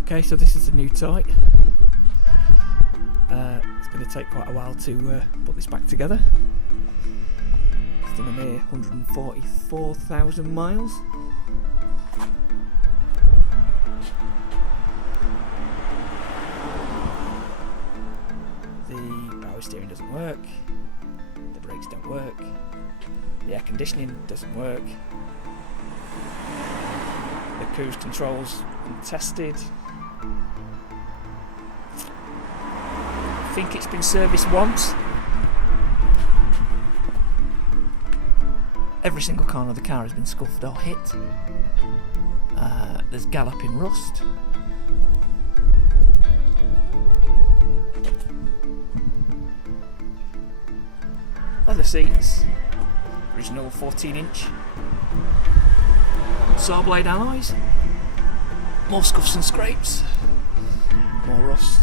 Okay, so this is the new toy. It's going to take quite a while to put this back together. It's done a mere 144,000 miles. The power steering doesn't work, the brakes don't work, the air conditioning doesn't work, the cruise controls untested. I think it's been serviced once. Every single corner of the car has been scuffed or hit. There's galloping rust. Leather seats, original 14-inch saw blade alloys, more scuffs and scrapes, more rust,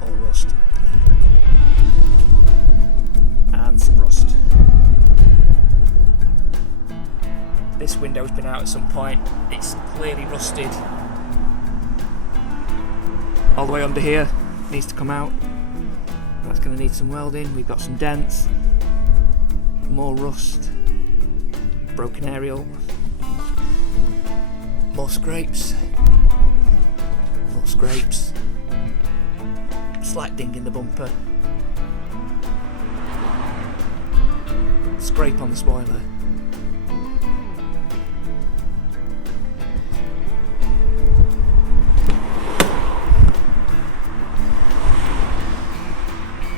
more rust, and some rust. This window's been out at some point, it's clearly rusted. All the way under here, needs to come out. That's going to need some welding. We've got some dents, more rust, broken aerial, more scrapes, slight ding in the bumper, scrape on the spoiler.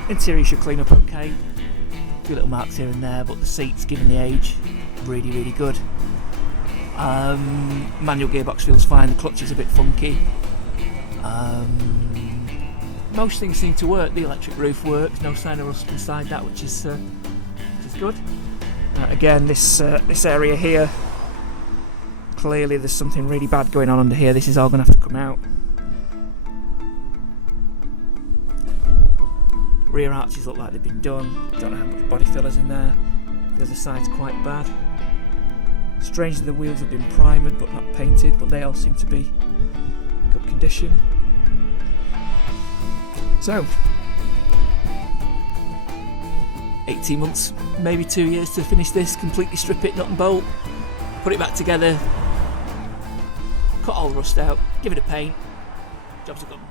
Interior should clean up okay. A few little marks here and there, but the seats, given the age, really good. Manual gearbox feels fine, the clutch is a bit funky. Most things seem to work. The electric roof works, no sign of rust inside that, which is good. Again, this area here, clearly there's something really bad going on under here. This is all going to have to come out. Rear arches look like they've been done. Don't know how much body filler's in there. The other side's quite bad. Strangely, the wheels have been primered but not painted, but they all seem to be in good condition. So, 18 months, maybe 2 years to finish this, completely strip it, nut and bolt, put it back together, cut all the rust out, give it a paint, job's a good one.